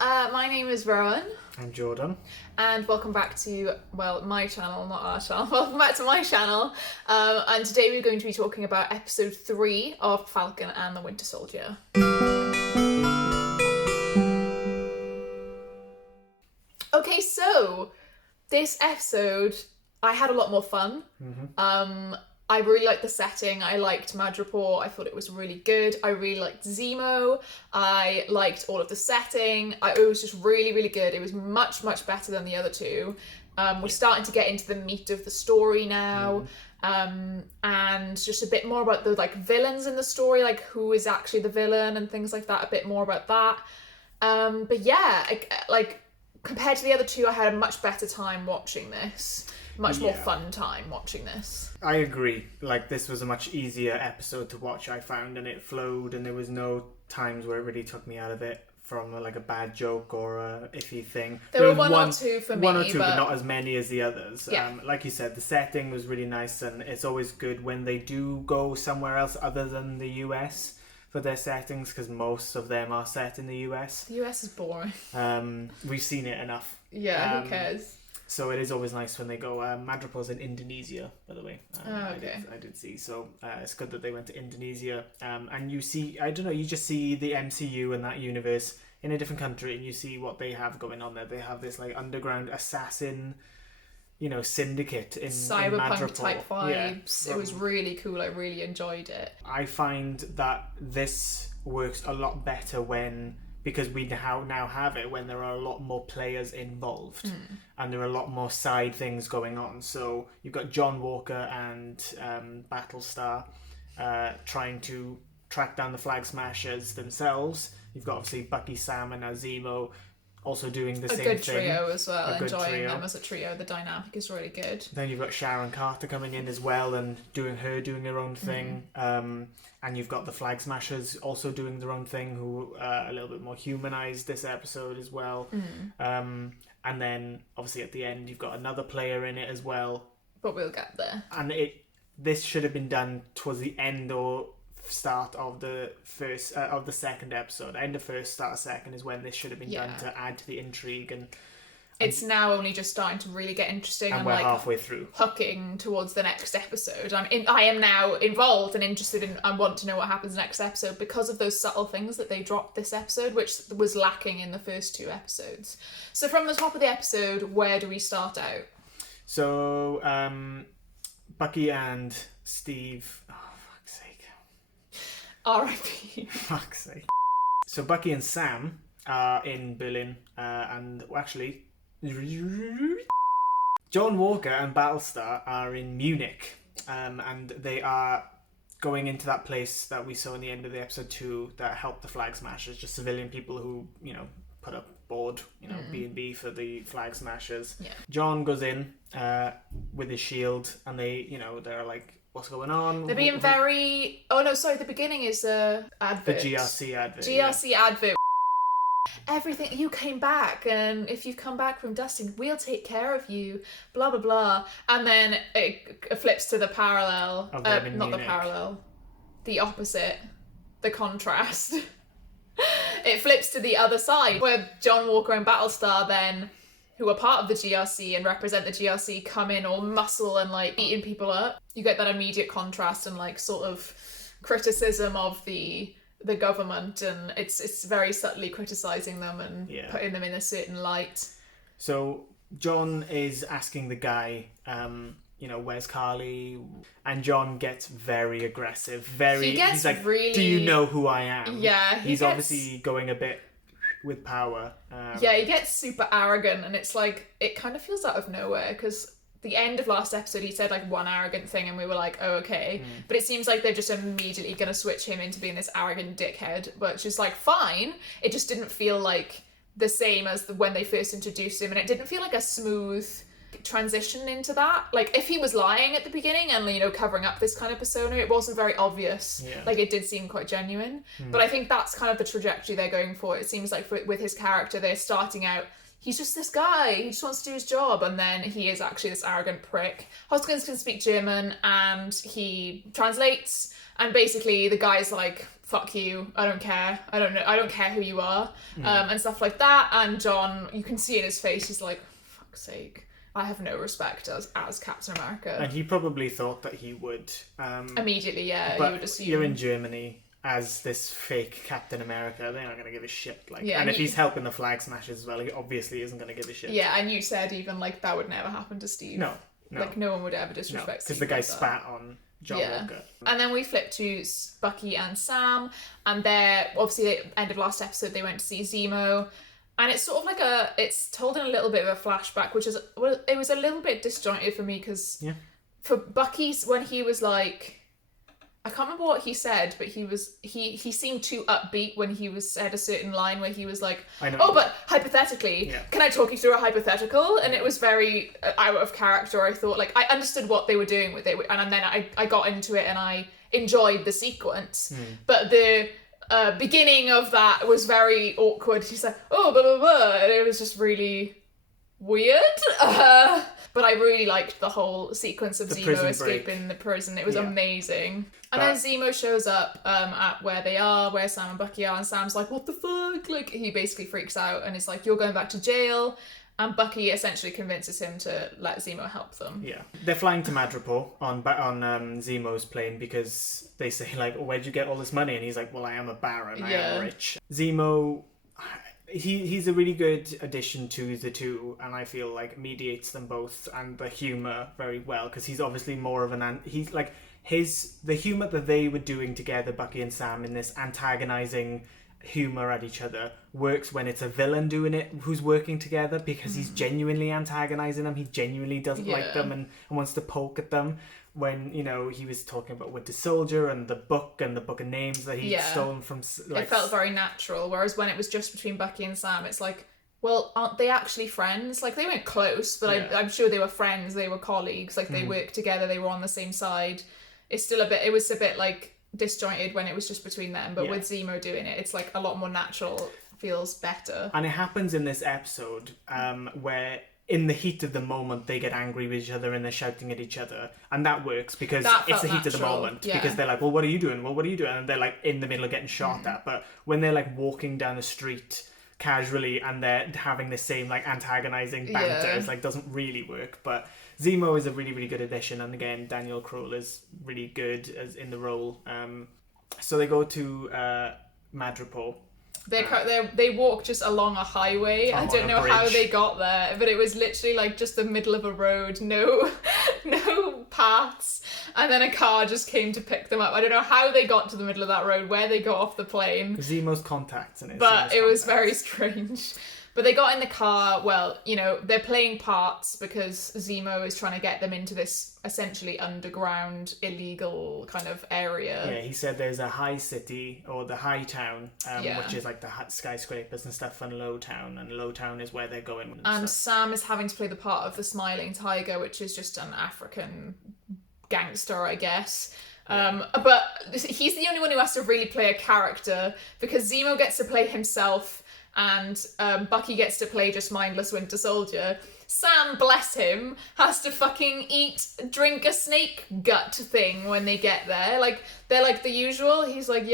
My name is Rowan. I'm Jordan. And welcome back to, my channel, not our channel. Welcome back to my channel. And today we're going to be talking about episode 3 of Falcon and the Winter Soldier. Okay, so this episode, I had a lot more fun. I really liked the setting. I liked Madripoor. I thought it was really good. I really liked Zemo. I liked all of the setting. It was just really, really good. It was much, much better than the other two. We're starting to get into the meat of the story now. And just a bit more about the villains in the story, like who is actually the villain and things like that. A bit more about that. But yeah, compared to the other two, I had a much better time watching this. Much more fun time watching this. I agree. This was a much easier episode to watch, I found, and it flowed, and there was no times where it really took me out of it from a bad joke or a iffy thing. There were one or two for me, one or two, but not as many as the others. Yeah. Like you said, the setting was really nice, and it's always good when they do go somewhere else other than the US for their settings, because most of them are set in the US. The US is boring. We've seen it enough. Yeah, who cares? So it is always nice when they go. Madripoor's in Indonesia, by the way. Okay. I did see. So it's good that they went to Indonesia. And you see, I don't know, you just see the MCU and that universe in a different country, and you see what they have going on there. They have this underground assassin, syndicate in cyberpunk Madripoor. type vibes. Yeah. It was really cool. I really enjoyed it. I find that this works a lot better because we now have it when there are a lot more players involved and there are a lot more side things going on. So you've got John Walker and Battlestar trying to track down the Flag Smashers themselves. You've got obviously Bucky, Sam and Zemo also doing the same thing. A good trio as well. Enjoying trio. them as a trio. The dynamic is really good. Then you've got Sharon Carter coming in as well and doing her own thing. And you've got the Flag Smashers also doing their own thing, who are a little bit more humanized this episode as well. And then obviously at the end you've got another player in it as well. But we'll get there. And this should have been done towards the end or start of the first of the second episode. End of first, start of second is when this should have been done to add to the intrigue, and it's now only just starting to really get interesting, and we're halfway through, hooking towards the next episode. I am now involved and interested in. I want to know what happens next episode because of those subtle things that they dropped this episode, which was lacking in the first two episodes. So from the top of the episode, where do we start out? So Bucky and Steve. R.I.P. Fuck's sake. So Bucky and Sam are in Berlin, and actually, John Walker and Battlestar are in Munich, and they are going into that place that we saw in the end of the episode 2 that helped the Flag Smashers, just civilian people who, put up board, B&B for the Flag Smashers. Yeah. John goes in with his shield, and they're like, what's going on? They're being very... Oh, no, sorry. The beginning is the advert. The GRC advert. GRC advert. Everything... You came back, and if you've come back from dusting, we'll take care of you. Blah, blah, blah. And then it flips to the parallel. Not Munich. The parallel. The opposite. The contrast. It flips to the other side, where John Walker and Battlestar then, who are part of the GRC and represent the GRC, come in all muscle and beating people up. You get that immediate contrast and sort of criticism of the government, and it's very subtly criticizing them and putting them in a certain light. So John is asking the guy, where's Carly? And John gets very aggressive. He's like, really... do you know who I am? Yeah. He's obviously going a bit with power. He gets super arrogant, and it's it kind of feels out of nowhere, because the end of last episode he said one arrogant thing and we were like, oh, okay. But it seems like they're just immediately going to switch him into being this arrogant dickhead, which is fine. It just didn't feel the same as when they first introduced him, and it didn't feel like a smooth transition into that. If he was lying at the beginning and covering up this kind of persona, it wasn't very obvious. It did seem quite genuine. But I think that's kind of the trajectory they're going for. It seems like with his character, they're starting out, he's just this guy, he just wants to do his job, and then he is actually this arrogant prick. Hoskins can speak German and he translates, and basically the guy's fuck you, I don't care, I don't care who you are, and stuff like that. And John, you can see in his face, he's like, fuck's sake, I have no respect as Captain America. And he probably thought that he would. Immediately, yeah, but you would assume. You're in Germany as this fake Captain America, they're not going to give a shit. Like, yeah, and if he's helping the Flag Smashers as well, he obviously isn't going to give a shit. Yeah, and you said even, like, that would never happen to Steve. No. Like, no one would ever disrespect Steve. Because the guy like that. spat on John Walker. And then we flip to Bucky and Sam, and they're, obviously, at the end of last episode, they went to see Zemo. And it's sort of like it's told in a little bit of a flashback, which is, well, it was a little bit disjointed for me, because for Bucky's, when he was like, I can't remember what he said, but he seemed too upbeat when he said a certain line where he was like, oh, but hypothetically, can I talk you through a hypothetical? And it was very out of character, I thought. Like, I understood what they were doing with it, and then I got into it and I enjoyed the sequence. But the beginning of that was very awkward. He's like, oh, blah, blah, blah. And it was just really weird. But I really liked the whole sequence of Zemo escaping the prison. It was amazing. And then Zemo shows up at where they are, where Sam and Bucky are, and Sam's like, what the fuck? Like, he basically freaks out and is like, you're going back to jail. And Bucky essentially convinces him to let Zemo help them. Yeah. They're flying to Madripoor on Zemo's plane, because they say, like, oh, where'd you get all this money? And he's like, well, I am a baron. I am rich. Zemo, he's a really good addition to the two, and I feel like mediates them both and the humour very well, because he's obviously more of he's like, the humour that they were doing together, Bucky and Sam, in this antagonising humour at each other, works when it's a villain doing it who's working together, because he's genuinely antagonising them, he genuinely doesn't like them and wants to poke at them. When, you know, he was talking about Winter Soldier and the book of names that he'd stolen from, like, it felt very natural, whereas when it was just between Bucky and Sam, it's like, well, aren't they actually friends? Like, they weren't close, but I'm sure they were friends, they were colleagues, like, they worked together, they were on the same side. It was a bit like disjointed when it was just between them, but with Zemo doing it, it's like a lot more natural, feels better. And it happens in this episode where in the heat of the moment they get angry with each other and they're shouting at each other, and that works because it's the heat of the moment, because they're like, well, what are you doing, and they're like in the middle of getting shot at. But when they're like walking down the street casually and they're having the same like antagonizing banter, it's like doesn't really work. But Zemo is a really, really good addition, and again, Daniel Kroll is really good as in the role. So they go to Madripoor. They walk just along a highway. I don't know how they got there, but it was literally like just the middle of a road, no paths, and then a car just came to pick them up. I don't know how they got to the middle of that road, where they got off the plane. Zemo's contacts in it. But it was very strange. But they got in the car, well, you know, they're playing parts because Zemo is trying to get them into this essentially underground, illegal kind of area. Yeah, he said there's a high city, or the high town, which is like the skyscrapers and stuff, and low town is where they're going. And Sam is having to play the part of the Smiling Tiger, which is just an African gangster, I guess. But he's the only one who has to really play a character, because Zemo gets to play himself, and Bucky gets to play just mindless Winter Soldier. Sam, bless him, has to fucking drink a snake gut thing when they get there. Like, they're like the usual. He's like,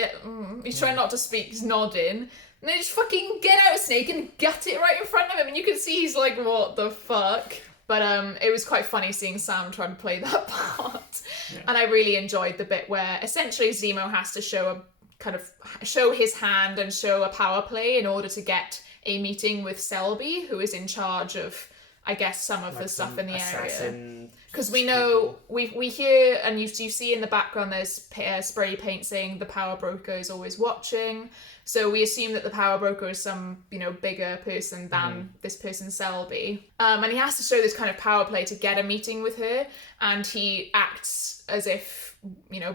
he's trying not to speak, he's nodding. And they just fucking get out a snake and gut it right in front of him. And you can see he's like, what the fuck? But it was quite funny seeing Sam trying to play that part. Yeah. And I really enjoyed the bit where essentially Zemo has to show his hand and show a power play in order to get a meeting with Selby, who is in charge of, I guess, some of the stuff in the area. Because we know, we hear, and you see in the background there's spray paint saying the power broker is always watching. So we assume that the power broker is some, bigger person than this person Selby. And he has to show this kind of power play to get a meeting with her. And he acts as if,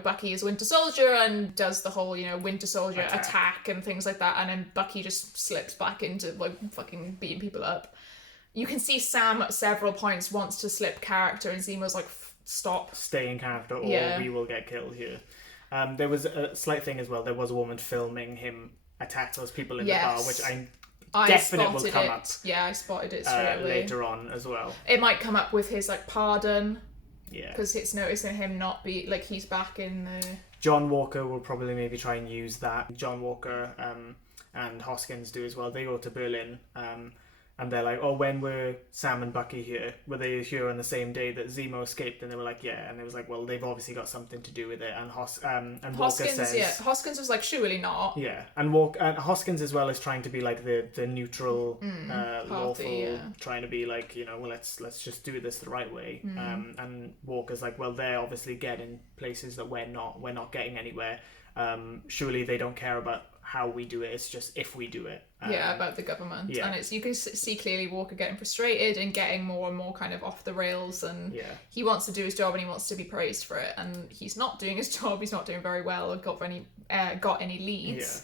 Bucky is Winter Soldier and does the whole, Winter Soldier attack and things like that. And then Bucky just slips back into, fucking beating people up. You can see Sam at several points wants to slip character, and Zemo's like, stop. Stay in character, or we will get killed here. There was a slight thing as well. There was a woman filming him attack those people in the bar, which I definitely will come up. Yeah, I spotted it straight away. Later on as well. It might come up with his, pardon. Yeah. Because it's noticing him not be, like, he's back in the... John Walker will probably maybe try and use that. John Walker and Hoskins do as well. They go to Berlin, and they're like, oh, when were Sam and Bucky here? Were they here on the same day that Zemo escaped? And they were like, yeah. And it was like, well, they've obviously got something to do with it. And Walker Hoskins, says... yeah. Hoskins was like, surely not. Yeah. And Hoskins as well is trying to be like the neutral, lawful, trying to be like, you know, well, let's just do this the right way. And Walker's like, well, they're obviously getting places that we're not getting anywhere. Surely they don't care about how we do it, it's just if we do it. About the government. Yeah. And you can see clearly Walker getting frustrated and getting more and more kind of off the rails, and he wants to do his job and he wants to be praised for it, and he's not doing his job, he's not doing very well or got any leads.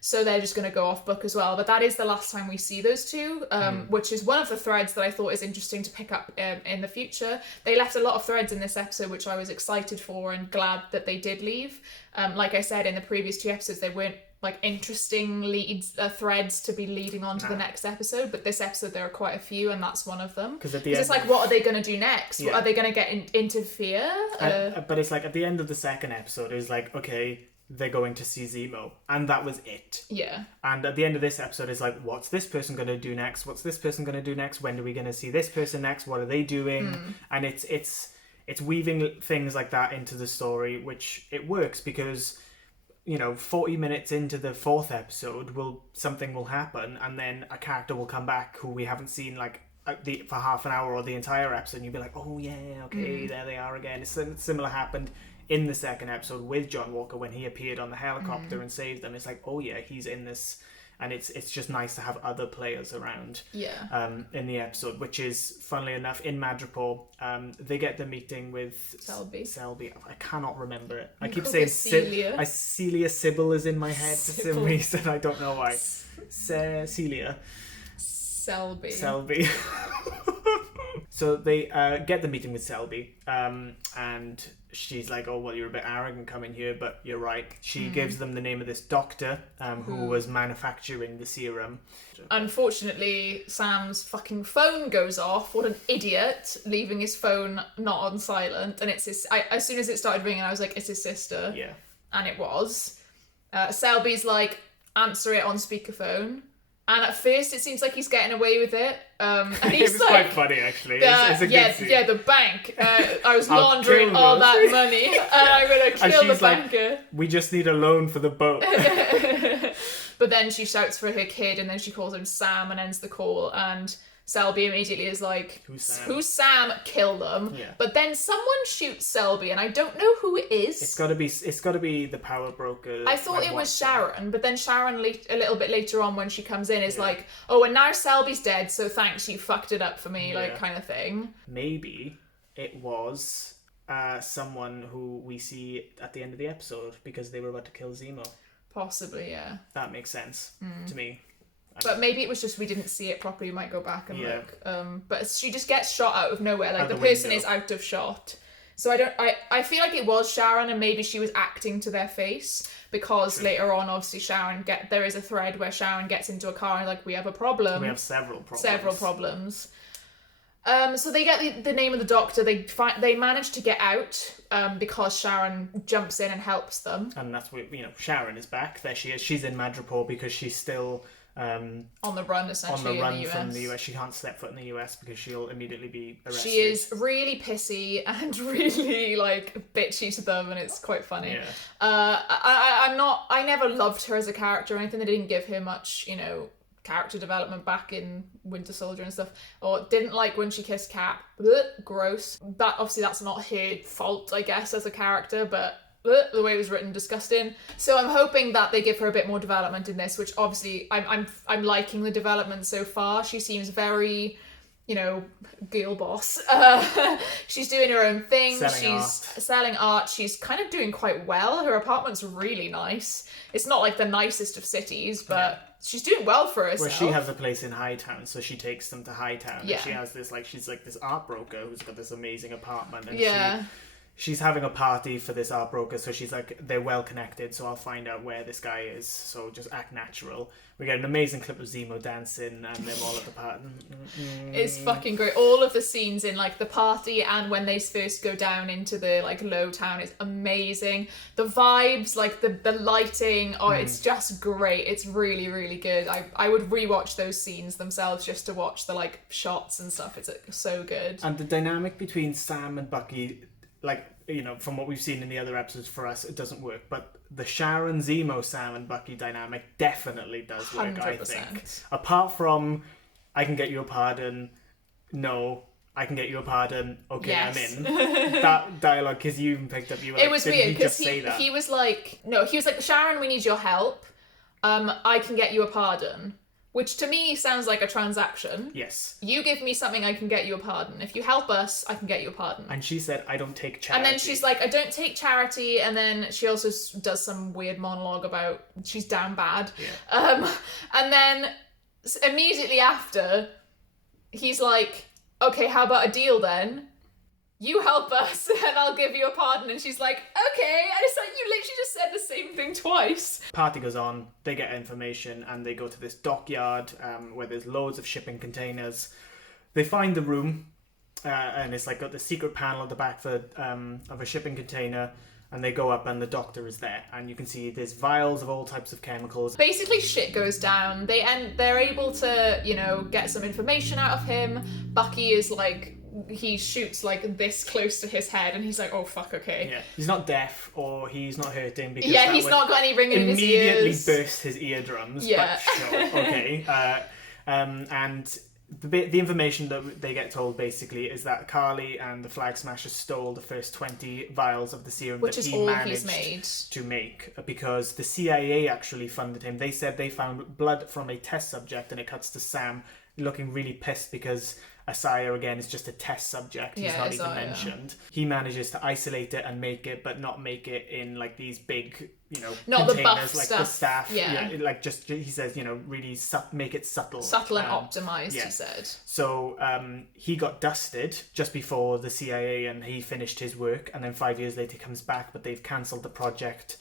So they're just going to go off book as well. But that is the last time we see those two, which is one of the threads that I thought is interesting to pick up in the future. They left a lot of threads in this episode, which I was excited for and glad that they did leave. Like I said, in the previous 2 episodes, they weren't like interesting threads to be leading on to the next episode, but this episode there are quite a few, and that's one of them. Because it's like, what are they going to do next? Are they going to interfere? But it's like at the end of the second episode, it was like, okay, they're going to see Zemo, and that was it. Yeah. And at the end of this episode, it's like, what's this person going to do next? What's this person going to do next? When are we going to see this person next? What are they doing? And it's weaving things like that into the story, which it works because, you know, 40 minutes into the 4th episode, something will happen, and then a character will come back who we haven't seen like for half an hour or the entire episode, and you'll be like, oh yeah, okay, there they are again. It's similar happened in the 2nd episode with John Walker when he appeared on the helicopter and saved them. It's like, oh yeah, he's in this, and it's just nice to have other players around. In the episode, which is, funnily enough, in Madripoor, they get the meeting with Selby. I cannot remember it. I keep saying Celia Sybil is in my head for some reason. I don't know why. Celia. Selby. So they get the meeting with Selby, and she's like, oh, well, you're a bit arrogant coming here, but you're right. She gives them the name of this doctor who was manufacturing the serum. Unfortunately, Sam's fucking phone goes off. What an idiot, leaving his phone not on silent. And it's as soon as it started ringing, I was like, it's his sister. Yeah. And it was. Selby's like, answer it on speakerphone. And at first, it seems like he's getting away with it. And he's it was quite funny, actually. It's a good scene. The bank. I was laundering all that money, and I'm going to kill the banker. Like, we just need a loan for the boat. But then she shouts for her kid, and then she calls him Sam and ends the call. And Selby immediately is like, Who's Sam? Kill them. Yeah. But then someone shoots Selby, and I don't know who it is. It's got to be the power broker. I thought it was Sharon, but then Sharon a little bit later on when she comes in is like, oh, and now Selby's dead, so thanks, you fucked it up for me, like, kind of thing. Maybe it was someone who we see at the end of the episode because they were about to kill Zemo. Possibly, yeah. That makes sense to me. But maybe it was just we didn't see it properly. We might go back and look. But she just gets shot out of nowhere. Like, the person is out of shot. So I feel like it was Sharon, and maybe she was acting to their face, because later on, obviously, there is a thread where Sharon gets into a car and like, we have a problem. We have several problems. So they get the name of the doctor. They manage to get out because Sharon jumps in and helps them. And that's what, Sharon is back. There she is. She's in Madripoor because she's still on the run, essentially, in the US. From the US. She can't step foot in the US because she'll immediately be arrested. She is really pissy and really like bitchy to them, and it's quite funny. I never loved her as a character or anything. They didn't give her much, character development back in Winter Soldier and stuff, or didn't like when she kissed Cap. Gross. That's not her fault, I guess, as a character, but the way it was written, disgusting. So I'm hoping that they give her a bit more development in this, which obviously I'm liking the development so far. She seems very, girl boss. She's doing her own thing. Selling art. She's kind of doing quite well. Her apartment's really nice. It's not like the nicest of cities, but she's doing well for herself. Well, she has a place in Hightown, so she takes them to Hightown. Yeah. And she has this, she's like this art broker who's got this amazing apartment. And she's having a party for this art broker, so she's like, they're well connected, so I'll find out where this guy is, so just act natural. We get an amazing clip of Zemo dancing and them all at the party. It's fucking great. All of the scenes in like the party and when they first go down into the like low town is amazing. The vibes, like the lighting, it's just great. It's really, really good. I would rewatch those scenes themselves just to watch the like shots and stuff. It's so good. And the dynamic between Sam and Bucky, like, you know, from what we've seen in the other episodes, for us it doesn't work, but the Sharon, Zemo, Sam and Bucky dynamic definitely does work. 100%. I think, apart from I can get you a pardon, no, I can get you a pardon, okay, yes. I'm in. That dialogue, because you even picked up, you were like, it was weird because he was like, no, he was like, Sharon, we need your help, I can get you a pardon. Which to me sounds like a transaction. Yes. You give me something, I can get you a pardon. If you help us, I can get you a pardon. And she said, I don't take charity. And then she's like, I don't take charity. And then she also does some weird monologue about she's down bad. Yeah. And then immediately after, he's like, okay, how about a deal then? You help us and I'll give you a pardon. And she's like, okay. And it's like, you literally just said the same thing twice. Party goes on, they get information and they go to this dockyard where there's loads of shipping containers. They find the room and it's like got the secret panel at the back of a shipping container, and they go up and the doctor is there and you can see there's vials of all types of chemicals. Basically shit goes down. They're able to, you know, get some information out of him. Bucky is like, he shoots like this close to his head and he's like, oh fuck, okay. Yeah, he's not deaf or he's not hurting because he's not got any ringing in his ears. Immediately burst his eardrums. Yeah. But sure, okay. And the information that they get told basically is that Carly and the Flag Smashers stole the first 20 vials of the serum that he managed to make because the CIA actually funded him. They said they found blood from a test subject, and it cuts to Sam looking really pissed because Asaya, again, is just a test subject. He's not even mentioned. He manages to isolate it and make it, but not make it in like these big, you know, not containers, the buff like stuff. the staff. Yeah. Like just, he says, you know, really make it subtle. Subtle and optimized, yeah. he said. So he got dusted just before the CIA and he finished his work, and then 5 years later he comes back, but they've cancelled the project.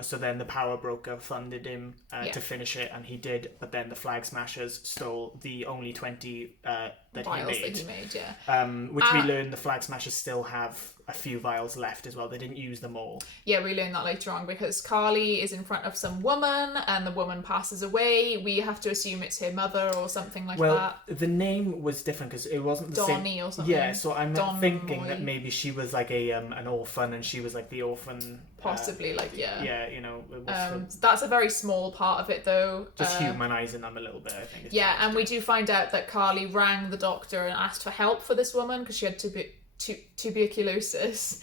So then the power broker funded him to finish it, and he did. But then the Flag Smashers stole the only 20 vials he made. That he made, yeah. Which we learned the Flag Smashers still have a few vials left as well. They didn't use them all. Yeah, we learned that later on because Carly is in front of some woman and the woman passes away. We have to assume it's her mother or something like that. Well, the name was different because it wasn't the Donnie same. Or something. Yeah, so I'm thinking Moy. that maybe she was like an orphan and she was like the orphan. Possibly, Yeah, you know. That's a very small part of it though. Just humanising them a little bit, I think. Yeah, and we do find out that Carly rang the doctor and asked for help for this woman because she had tuberculosis.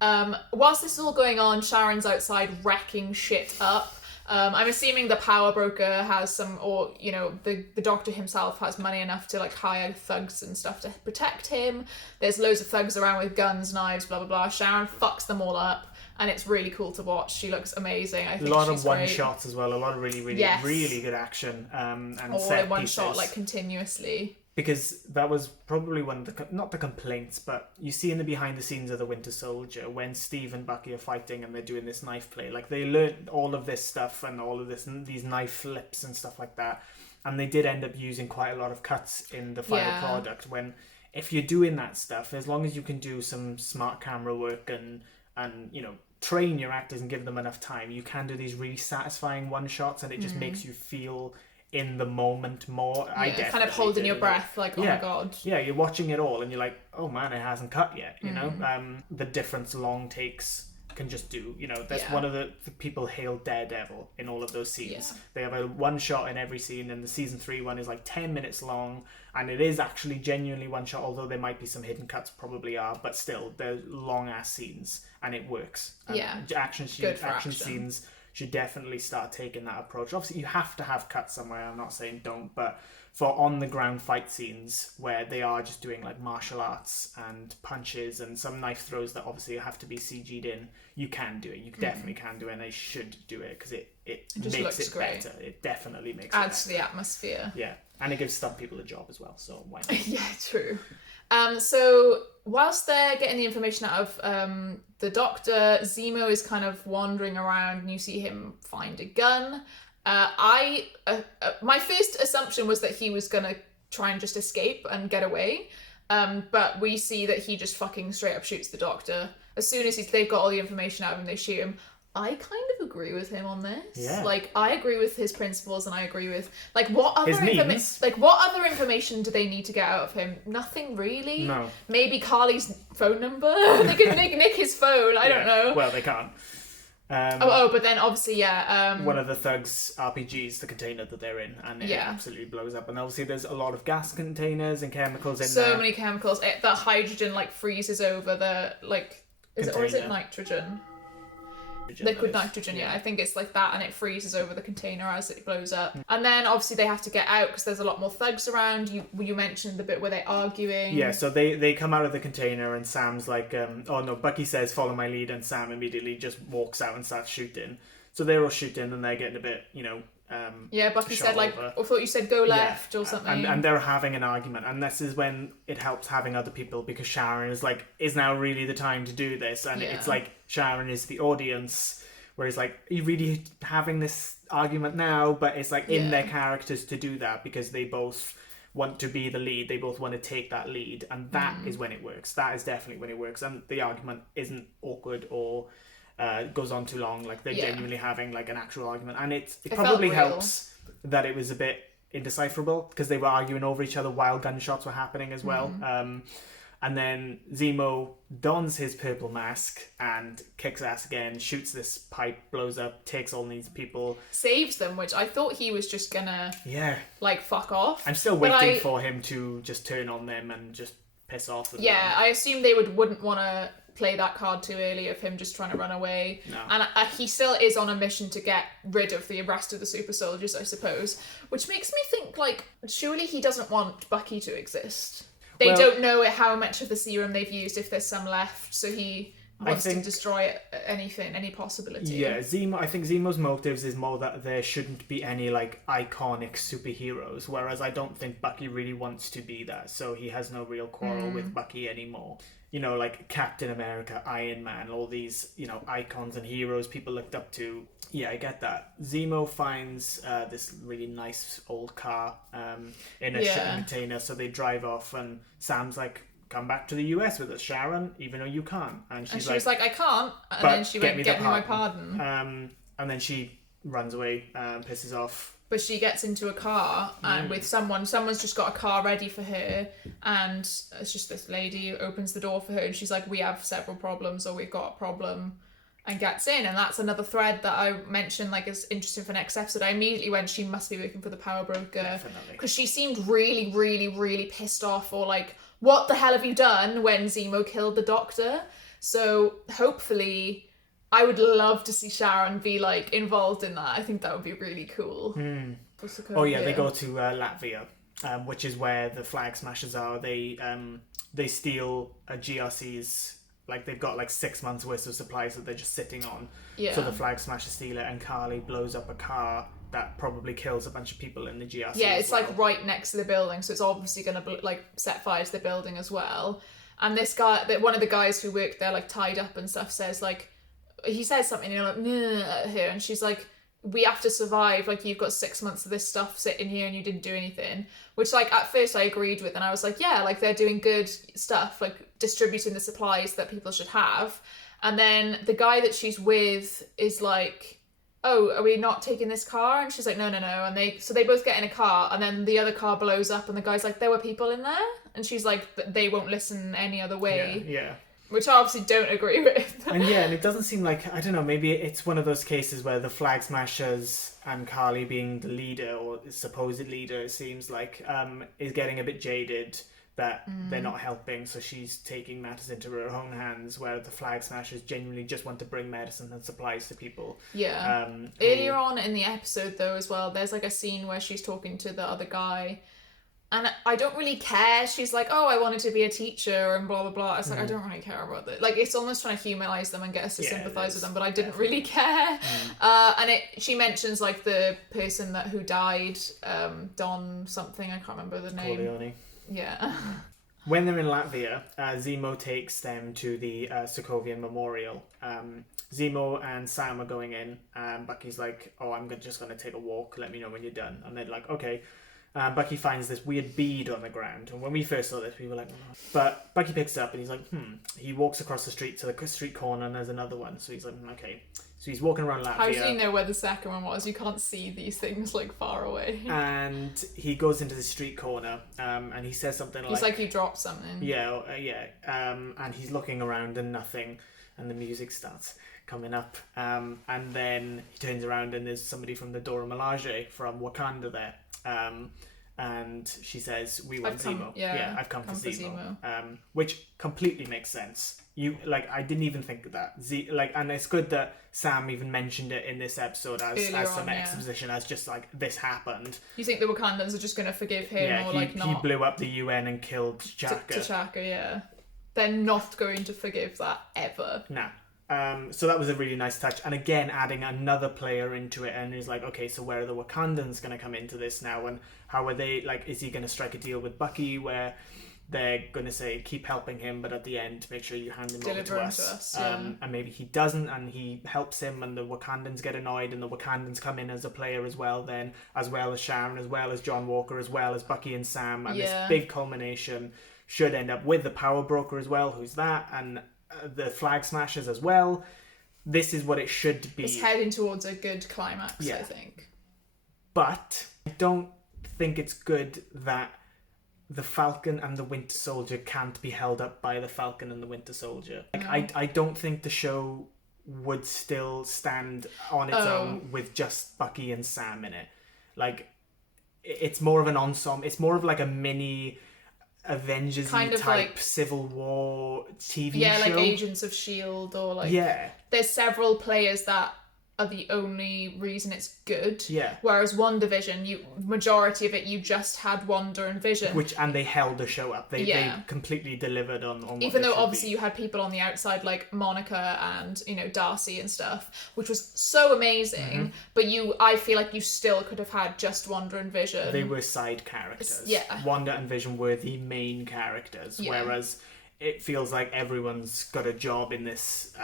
Whilst this is all going on, Sharon's outside wrecking shit up. I'm assuming the power broker has some, or, you know, the doctor himself has money enough to, like, hire thugs and stuff to protect him. There's loads of thugs around with guns, knives, blah, blah, blah. Sharon fucks them all up, and it's really cool to watch. She looks amazing. I think a lot she's of one great. shots as well. A lot of really, really, really good action. And set one pieces. shot, like, continuously. Because that was probably one of the, not the complaints, but you see in the behind the scenes of the Winter Soldier when Steve and Bucky are fighting and they're doing this knife play. Like, they learned all of this stuff and all of these knife flips and stuff like that. And they did end up using quite a lot of cuts in the final product. When, if you're doing that stuff, as long as you can do some smart camera work and you know, train your actors and give them enough time, you can do these really satisfying one shots, and it just makes you feel in the moment more. I kind of holding your breath, like, oh my god. Yeah, you're watching it all and you're like, oh man, it hasn't cut yet, you know? The difference long takes can just do, you know, that's one of the people hail Daredevil in all of those scenes. They have a one shot in every scene, and the season 3 one is like 10 minutes long, and it is actually genuinely one shot, although there might be some hidden cuts, probably are, but still, they're long ass scenes, and it works. And action scenes should definitely start taking that approach. Obviously, you have to have cuts somewhere. I'm not saying don't, but for on-the-ground fight scenes where they are just doing like martial arts and punches and some knife throws that obviously have to be CG'd in, you can do it. You definitely can do it, and they should do it because it makes it great. Better. It definitely makes Adds it to the atmosphere. Yeah, and it gives stunt people a job as well, so why not? Yeah, true. So whilst they're getting the information out of the doctor, Zemo is kind of wandering around and you see him find a gun. My first assumption was that he was gonna try and just escape and get away. But we see that he just fucking straight up shoots the doctor. As soon as they've got all the information out of him, they shoot him. I kind of agree with him on this. Yeah. Like, I agree with his principles, and I agree with what other His information do they need to get out of him? Nothing really. No. Maybe Carly's phone number. They could nick his phone. I don't know. Well, they can't. But then obviously, one of the thugs RPGs the container that they're in, and it absolutely blows up. And obviously, there's a lot of gas containers and chemicals in there. So many chemicals. The hydrogen freezes over the Is it, or is it nitrogen? Liquid nitrogen, yeah. I think it's like that, and it freezes over the container as it blows up. And then obviously they have to get out because there's a lot more thugs around. You mentioned the bit where they're arguing. Yeah, so they come out of the container and Sam's like, oh no, Bucky says follow my lead, and Sam immediately just walks out and starts shooting. So they're all shooting and they're getting a bit, Bucky said I thought you said go left or something. And they're having an argument, and this is when it helps having other people, because Sharon is now really the time to do this, and it's like Sharon is the audience, whereas are you really having this argument now? But it's in their characters to do that, because they both want to be the lead, they both want to take that lead, and that is when it works. That is definitely when it works, and the argument isn't awkward or goes on too long. They're genuinely having an actual argument, and it probably helps that it was a bit indecipherable, because they were arguing over each other while gunshots were happening as well. And then Zemo dons his purple mask and kicks ass again, shoots this pipe, blows up, takes all these people, saves them, which I thought he was just gonna fuck off. I'm still waiting for him to just turn on them and just piss off at them. I assume they wouldn't want to play that card too early of him just trying to run away. No. And he still is on a mission to get rid of the rest of the super soldiers, I suppose, which makes me think surely he doesn't want Bucky to exist. They don't know how much of the serum they've used, if there's some left, so he wants to destroy any possibility. Yeah, I think Zemo's motives is more that there shouldn't be any iconic superheroes, whereas I don't think Bucky really wants to be that, so he has no real quarrel with Bucky anymore. Captain America, Iron Man, all these, icons and heroes people looked up to. Yeah, I get that. Zemo finds this really nice old car in a shipping container, so they drive off, and Sam's like, come back to the US with us, Sharon, even though you can't. And she was like, I can't. And then she went, get me my pardon. And then she runs away, pisses off. But she gets into a car and with someone's just got a car ready for her, and it's just this lady who opens the door for her, and she's like, we have several problems, or we've got a problem, and gets in. And that's another thread that I mentioned is interesting for next episode. I immediately went, she must be working for the power broker, because she seemed really, really, really pissed off, or what the hell have you done, when Zemo killed the doctor. So hopefully I would love to see Sharon be involved in that. I think that would be really cool. Oh yeah, they go to Latvia, which is where the Flag Smashers are. They steal a GRC's. They've got 6 months worth of supplies that they're just sitting on. Yeah. So the Flag Smashers steal it, and Carly blows up a car that probably kills a bunch of people in the GRC. Yeah, it's right next to the building, so it's obviously going to set fire to the building as well. And this guy, one of the guys who worked there, tied up and stuff, says he says something, at her, and she's like, we have to survive, you've got 6 months of this stuff sitting here and you didn't do anything, which at first I agreed with, and I was like, yeah, they're doing good stuff, distributing the supplies that people should have. And then the guy that she's with is like, oh, are we not taking this car? And she's like, no, and they both get in a car, and then the other car blows up, and the guy's like, there were people in there, and she's like, they won't listen any other way. Yeah. Which I obviously don't agree with. And it doesn't seem I don't know, maybe it's one of those cases where the Flag Smashers and Carly being the leader, or supposed leader, it seems is getting a bit jaded that they're not helping, so she's taking matters into her own hands, where the Flag Smashers genuinely just want to bring medicine and supplies to people. Yeah. Earlier on in the episode, though, as well, there's a scene where she's talking to the other guy, and I don't really care. She's like, oh, I wanted to be a teacher and blah, blah, blah. It's I don't really care about that. It's almost trying to humanise them and get us to sympathise with them, but I didn't really care. And she mentions, the person who died, Don something, I can't remember the name. Corleone. Yeah. When they're in Latvia, Zemo takes them to the Sokovian Memorial. Zemo and Sam are going in, and Bucky's like, "Oh, I'm just going to take a walk. Let me know when you're done." And they're like, "Okay." Bucky finds this weird bead on the ground, and when we first saw this, we were like, "Oh." But Bucky picks it up and he's like, He walks across the street to the street corner, and there's another one. So he's like, "Okay." So he's walking around Latvia. How do you know where the second one was? You can't see these things like far away. And he goes into the street corner, and he says something He's like, "You dropped something." Yeah. And he's looking around and nothing, and the music starts coming up, and then he turns around and there's somebody from the Dora Milaje from Wakanda there, and she says, "We want Zemo." Yeah, I've come for Zemo. Which completely makes sense. I didn't even think of that. And it's good that Sam even mentioned it in this episode as some exposition, as just like this happened. You think the Wakandans are just going to forgive him, or not? He blew up the UN and killed T'Chaka. T'Chaka, yeah. They're not going to forgive that ever. Nah. So that was a really nice touch, and again adding another player into it, and he's like, okay, so where are the Wakandans going to come into this now, and how are they, like, is he going to strike a deal with Bucky where they're going to say keep helping him, but at the end make sure you hand him over to us, and maybe he doesn't and he helps him, and the Wakandans get annoyed, and the Wakandans come in as a player as well then, as well as Sharon, as well as John Walker, as well as Bucky and Sam, and this big culmination should end up with the Power Broker as well, who's that, and the Flag Smashers as well. This is what it should be. It's heading towards a good climax, I think. But I don't think it's good that the Falcon and the Winter Soldier can't be held up by the Falcon and the Winter Soldier. I don't think the show would still stand on its own with just Bucky and Sam in it. Like, it's more of an ensemble. It's more of like a mini Avengers kind of type like Civil War TV show. Yeah, like Agents of S.H.I.E.L.D. or like... Yeah. There's several players that are the only reason it's good. Yeah. Whereas WandaVision, majority of it, you just had Wanda and Vision. And they held the show up. They completely delivered on what even though obviously you had people on the outside like Monica and, Darcy and stuff, which was so amazing. But I feel like you still could have had just Wanda and Vision. They were side characters. Yeah. Wanda and Vision were the main characters. Yeah. Whereas it feels like everyone's got a job in this,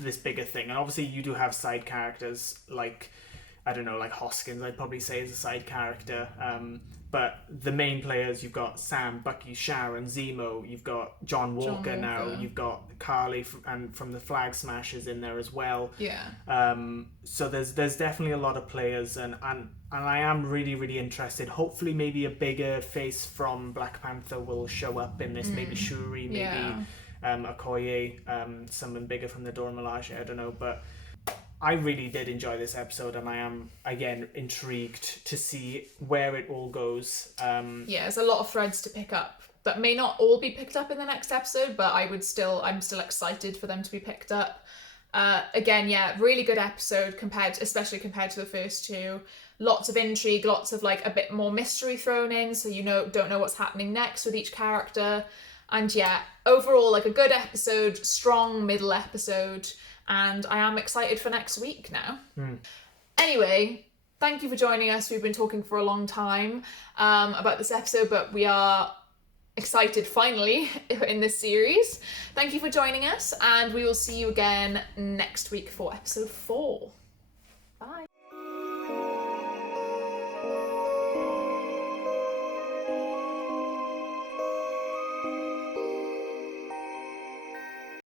this bigger thing. And obviously you do have side characters like, I don't know, like Hoskins, I'd probably say is a side character. But the main players, you've got Sam, Bucky, Sharon, Zemo, you've got John Walker now, you've got Carly from the Flag Smashers in there as well. Yeah. So there's definitely a lot of players, and I am really, really interested. Hopefully maybe a bigger face from Black Panther will show up in this. Maybe Shuri, maybe Okoye, someone bigger from the Dora Milaje, I don't know. But I really did enjoy this episode, and I am, again, intrigued to see where it all goes. There's a lot of threads to pick up that may not all be picked up in the next episode, but I'm still excited for them to be picked up. Really good episode especially compared to the first two. Lots of intrigue, lots of like a bit more mystery thrown in, so don't know what's happening next with each character. And overall, like a good episode, strong middle episode, and I am excited for next week now. Anyway, thank you for joining us. We've been talking for a long time about this episode, but we are excited finally in this series. Thank you for joining us, and we will see you again next week for episode 4. Bye.